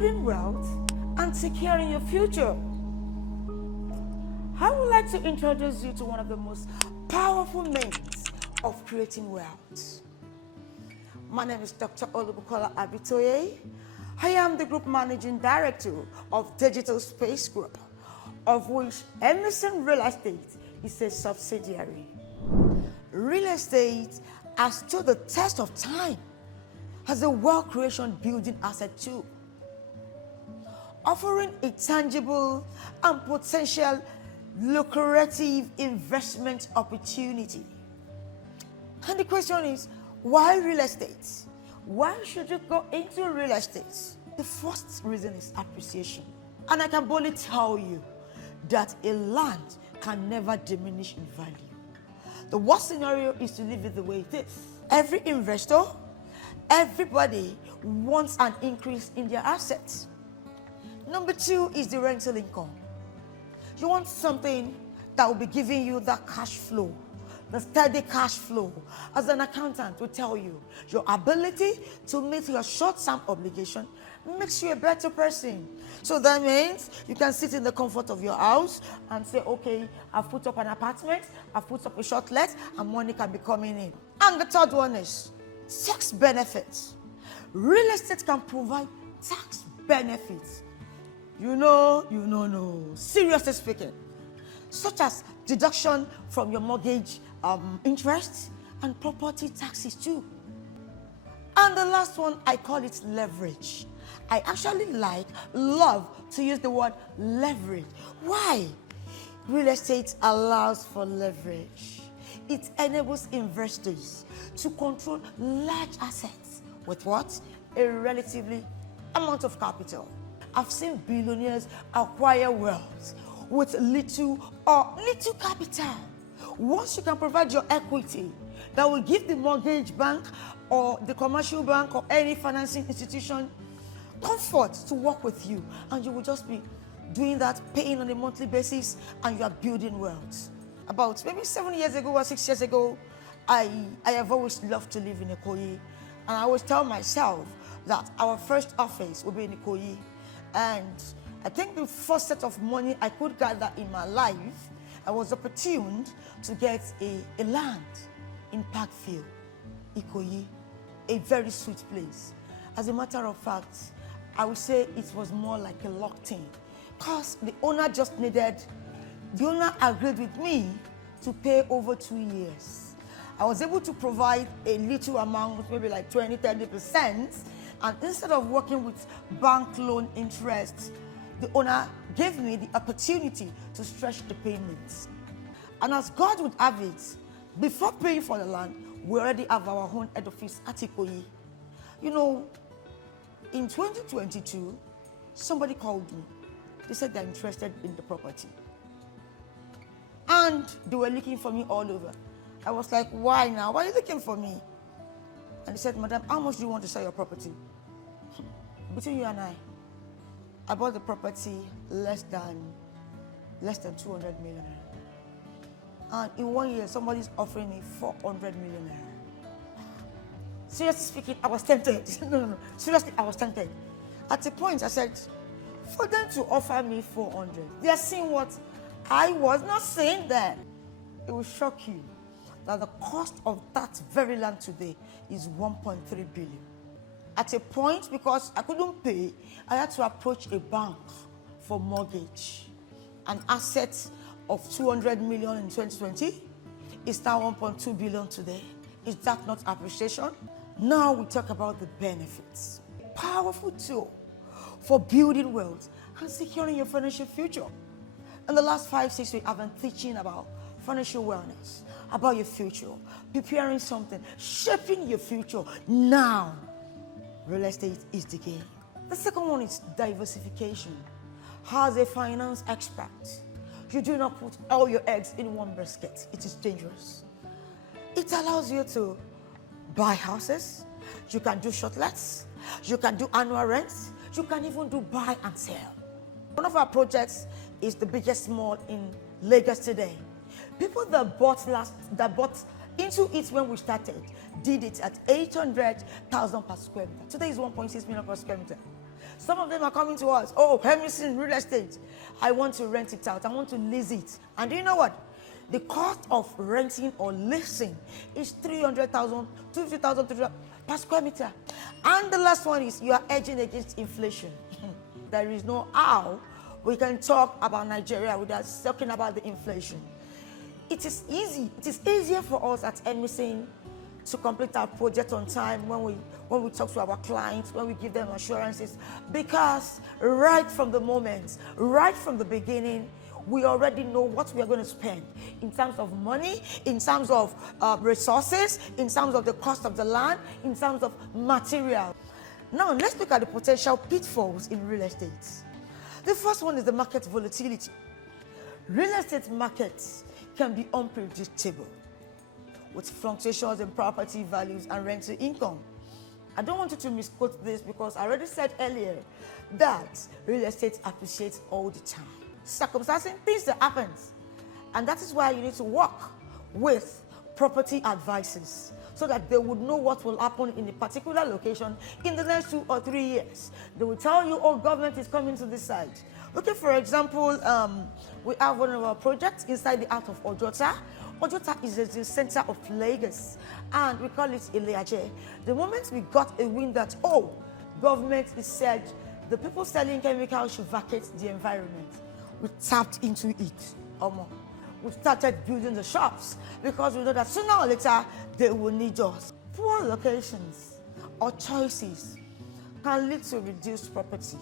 building wealth and securing your future. I would like to introduce you to one of the most powerful means of creating wealth. My name is Dr. Olubukola Abitoye. I am the Group Managing Director of Digital Space Group, of which Emerson Real Estate is a subsidiary. Real estate has stood the test of time as a wealth creation building asset too, offering a tangible and potential lucrative investment opportunity. And the question is, why real estate? Why should you go into real estate? The first reason is appreciation. And I can boldly tell you that a land can never diminish in value. The worst scenario is to leave it the way it is. Every investor, everybody wants an increase in their assets. Number two is the rental income. You want something that will be giving you that cash flow, the steady cash flow. As an accountant will tell you, your ability to meet your short-term obligation makes you a better person. So that means you can sit in the comfort of your house and say, okay, I've put up an apartment, I've put up a short let, and money can be coming in. And the third one is tax benefits. Real estate can provide tax benefits. No. Seriously speaking, such as deduction from your mortgage interest and property taxes too. And the last one, I call it leverage. I actually love to use the word leverage. Why? Real estate allows for leverage. It enables investors to control large assets with what? A relatively amount of capital. I've seen billionaires acquire wealth with little capital. Once you can provide your equity that will give the mortgage bank or the commercial bank or any financing institution comfort to work with you, and you will just be doing that, paying on a monthly basis, and you are building wealth. About maybe 7 years ago or 6 years ago, I have always loved to live in Ikoyi, and I always tell myself that our first office will be in Ikoyi. And I think the first set of money I could gather in my life, I was opportuned to get a land in Parkfield, Ikoyi, a very sweet place. As a matter of fact, I would say it was more like a locked-in, because the owner agreed with me to pay over 2 years. I was able to provide a little amount, maybe like 20-30%, and instead of working with bank loan interest, the owner gave me the opportunity to stretch the payments. And as God would have it, before paying for the land, we already have our own head office at Ikoyi. In 2022, somebody called me. They said they're interested in the property. And they were looking for me all over. I was like, why now? Why are you looking for me? And they said, Madam, how much do you want to sell your property? Between you and I bought the property less than 200 million. And in 1 year, somebody's offering me 400 million. Seriously speaking, I was tempted. No. Seriously, I was tempted. At a point, I said, for them to offer me 400, they are seeing what I was not seeing then. It will shock you that the cost of that very land today is 1.3 billion. At a point, because I couldn't pay, I had to approach a bank for mortgage. An asset of 200 million in 2020 is now 1.2 billion today. Is that not appreciation? Now we talk about the benefits. A powerful tool for building wealth and securing your financial future. In the last 5-6 weeks, I've been teaching about financial wellness, about your future, preparing something, shaping your future. Now, real estate is the game. The second one is diversification. As a finance expert, you do not put all your eggs in one basket. It is dangerous. It allows you to buy houses, you can do short lets, you can do annual rents, you can even do buy and sell. One of our projects is the biggest mall in Lagos today. People that bought into it when we started did it at 800,000 per square meter. Today is 1.6 million per square meter. Some of them are coming to us. Oh, Emerson Real Estate. I want to rent it out. I want to lease it. And do you know what? The cost of renting or leasing is 300,000, 250,000 per square meter. And the last one is you are edging against inflation. There is no how we can talk about Nigeria without talking about the inflation. It is easy. It is easier for us at Emerson to complete our project on time when we talk to our clients, when we give them assurances, because right from the moment, right from the beginning, we already know what we are going to spend in terms of money, in terms of resources, in terms of the cost of the land, in terms of material. Now, let's look at the potential pitfalls in real estate. The first one is the market volatility. Real estate markets can be unpredictable with fluctuations in property values and rental income. I don't want you to misquote this because I already said earlier that real estate appreciates all the time. Circumstances, things that happens. And that is why you need to work with property advisors so that they would know what will happen in a particular location in the next 2 or 3 years. They will tell you, oh, government is coming to this side. Okay, for example, we have one of our projects inside the heart of Ojota. Ojota is the center of Lagos, and we call it Ileaje. The moment we got a wind that, oh, government is said, the people selling chemicals should vacate the environment, we tapped into it. We started building the shops because we know that sooner or later they will need us. Poor locations or choices can lead to reduced property.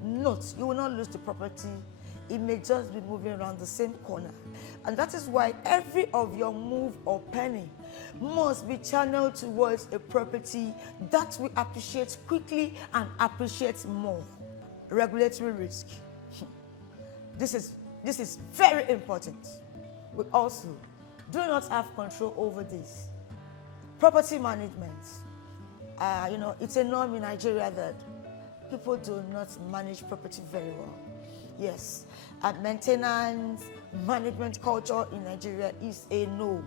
Note, you will not lose the property. It may just be moving around the same corner. And that is why every of your move or penny must be channeled towards a property that we appreciate quickly and appreciate more. Regulatory risk. This is very important. We also do not have control over this. Property management. It's a norm in Nigeria that people do not manage property very well. Yes, maintenance, management culture in Nigeria is a no.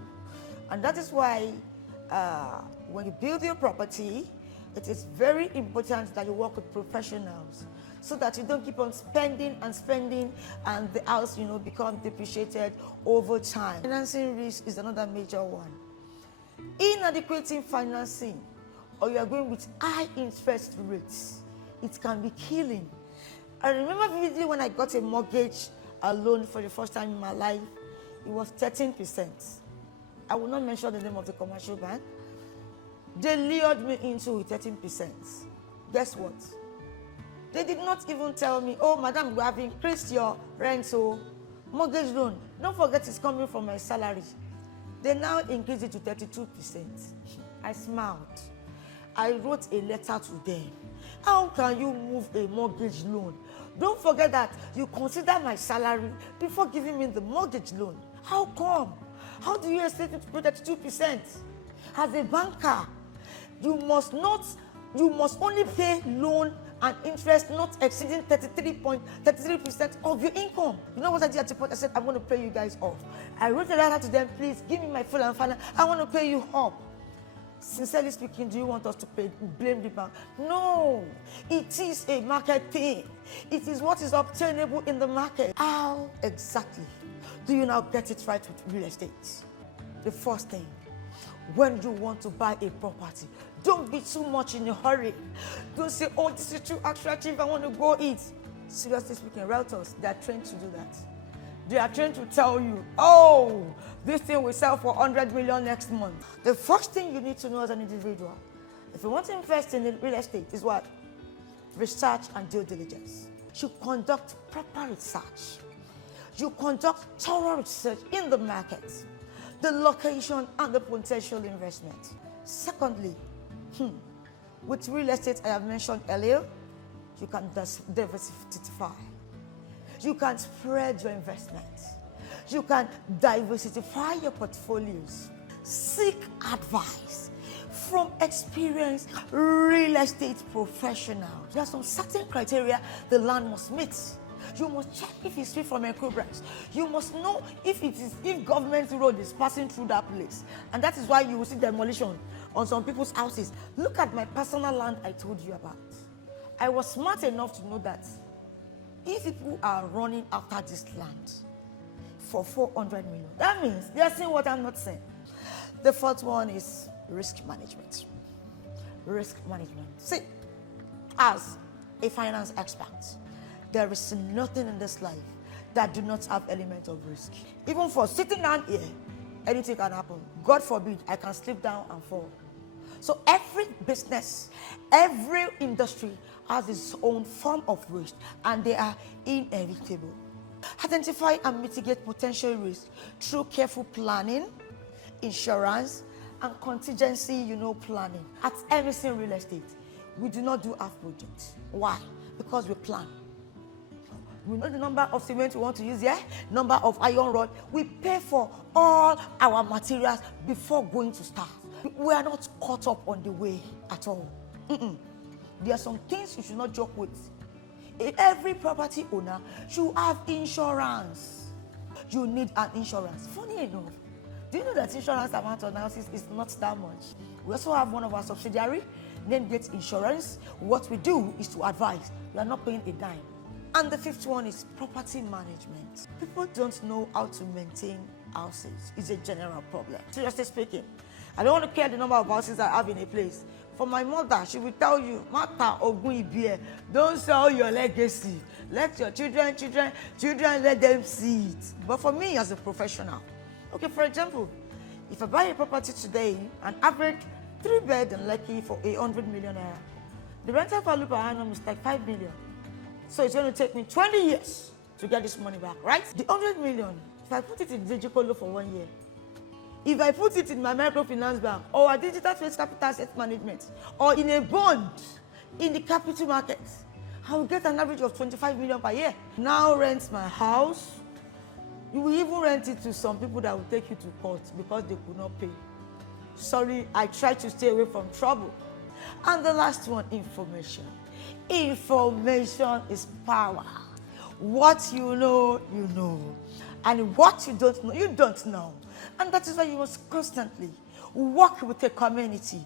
And that is why when you build your property, it is very important that you work with professionals so that you don't keep on spending and the house, becomes depreciated over time. Financing risk is another major one. Inadequate in financing, or you are going with high interest rates, it can be killing. I remember vividly when I got a mortgage loan for the first time in my life, it was 13%. I will not mention the name of the commercial bank. They lured me into 13%. Guess what? They did not even tell me, oh, madam, we have increased your rent, so mortgage loan. Don't forget it's coming from my salary. They now increased it to 32%. I smiled. I wrote a letter to them. How can you move a mortgage loan? Don't forget that you consider my salary before giving me the mortgage loan. How come? How do you expect it to pay 32%? As a banker, you must only pay loan and interest not exceeding 33% of your income. You know what I did at the point? I said, I'm going to pay you guys off. I wrote a letter to them, please give me my full and final. I want to pay you off. Sincerely speaking, do you want us to blame the bank? No, it is a market thing. It is what is obtainable in the market. How exactly do you now get it right with real estate? The first thing, when you want to buy a property, don't be too much in a hurry. Don't say, oh, this is too attractive, I want to go eat. Seriously speaking, realtors, they are trained to do that. They are trained to tell you, oh, this thing will sell for 100 million next month. The first thing you need to know as an individual, if you want to invest in real estate, is what? Research and due diligence. You conduct proper research. You conduct thorough research in the market, the location, and the potential investment. Secondly, with real estate, I have mentioned earlier, you can diversify. You can spread your investments. You can diversify your portfolios. Seek advice from experienced real estate professionals. There are some certain criteria the land must meet. You must check if it's free from encroachments. You must know if government road is passing through that place. And that is why you will see demolition on some people's houses. Look at my personal land I told you about. I was smart enough to know that if people are running after this land for 400 million, that means they are saying what I'm not saying. The fourth one is risk management. Risk management. See, as a finance expert, there is nothing in this life that do not have element of risk. Even for sitting down here, anything can happen. God forbid, I can slip down and fall. So every business, every industry has its own form of risk, and they are inevitable. Identify and mitigate potential risks through careful planning, insurance, and contingency, planning. At Emerson Real Estate, we do not do half projects. Why? Because we plan. We know the number of cement we want to use here, number of iron rod. We pay for all our materials before going to start. We are not caught up on the way at all. There are some things you should not joke with. Every property owner should have insurance. You need an insurance. Funny enough, do you know that insurance amount of analysis is not that much? We also have one of our subsidiaries named Get Insurance. What we do is to advise. We are not paying a dime. And the fifth one is property management. People don't know how to maintain houses. It's a general problem. Seriously speaking, I don't want to care the number of houses I have in a place. For my mother, she will tell you, Mata Ogun Ibie, don't sell your legacy. Let your children, let them see it. But for me as a professional, okay, for example, if I buy a property today, an average 3-bed and Lekki for 100 million naira, the rental value per annum is like 5 million. So it's going to take me 20 years to get this money back, right? The 100 million, if I put it in Digicolo for 1 year, if I put it in my microfinance bank or a digital face capital asset management or in a bond in the capital market, I will get an average of 25 million per year. Now rent my house. You will even rent it to some people that will take you to court because they could not pay. Sorry, I try to stay away from trouble. And the last one, information. Information is power. What you know, you know. And what you don't know. And that is why you must constantly work with a community.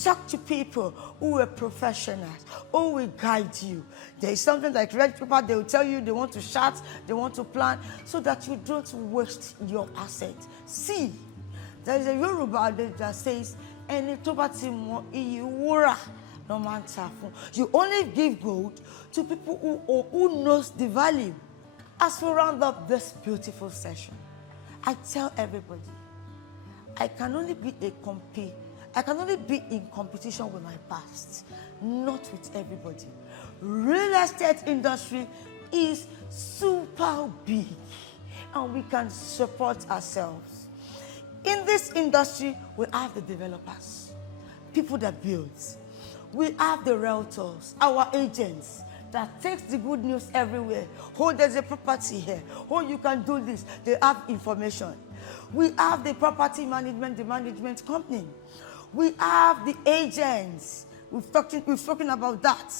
Talk to people who are professionals, who will guide you. There is something like red paper, they will tell you they want to shout, they want to plan, so that you don't waste your asset. See, there is a Yoruba that says, "Any property more iwura no man tafu." You only give gold to people who knows the value. As we round up this beautiful session, I tell everybody, I can only be in competition with my past, not with everybody. Real estate industry is super big, and we can support ourselves. In this industry, we have the developers, people that build. We have the realtors, our agents, that takes the good news everywhere. Oh, there's a property here. Oh, you can do this. They have information. We have the property management, the management company. We have the agents. We've spoken about that.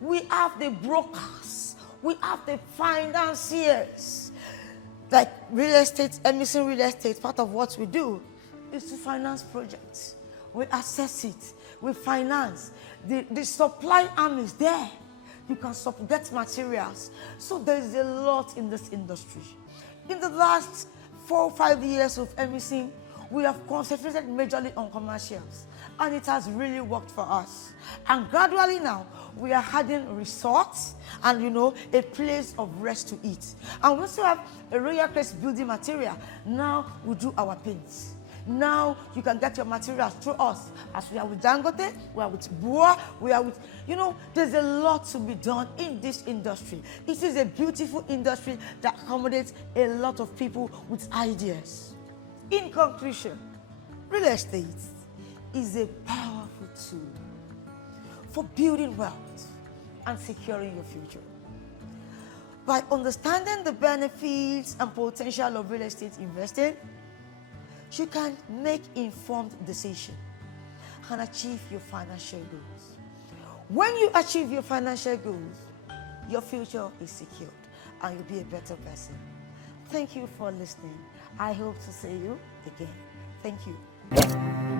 We have the brokers. We have the financiers. Like real estate, Emerson Real Estate, part of what we do is to finance projects. We assess it. We finance. The supply arm is there. You can get materials. So there is a lot in this industry. In the last 4 or 5 years of Emerson, we have concentrated majorly on commercials, and it has really worked for us. And gradually now, we are adding resorts and, a place of rest to eat. And we also have a royal place building material. Now we do our paints. Now you can get your materials through us. As we are with Dangote, we are with Bua, we are with, there's a lot to be done in this industry. It is a beautiful industry that accommodates a lot of people with ideas. In conclusion, real estate is a powerful tool for building wealth and securing your future. By understanding the benefits and potential of real estate investing, you can make informed decisions and achieve your financial goals. When you achieve your financial goals, your future is secured and you'll be a better person. Thank you for listening. I hope to see you again. Thank you.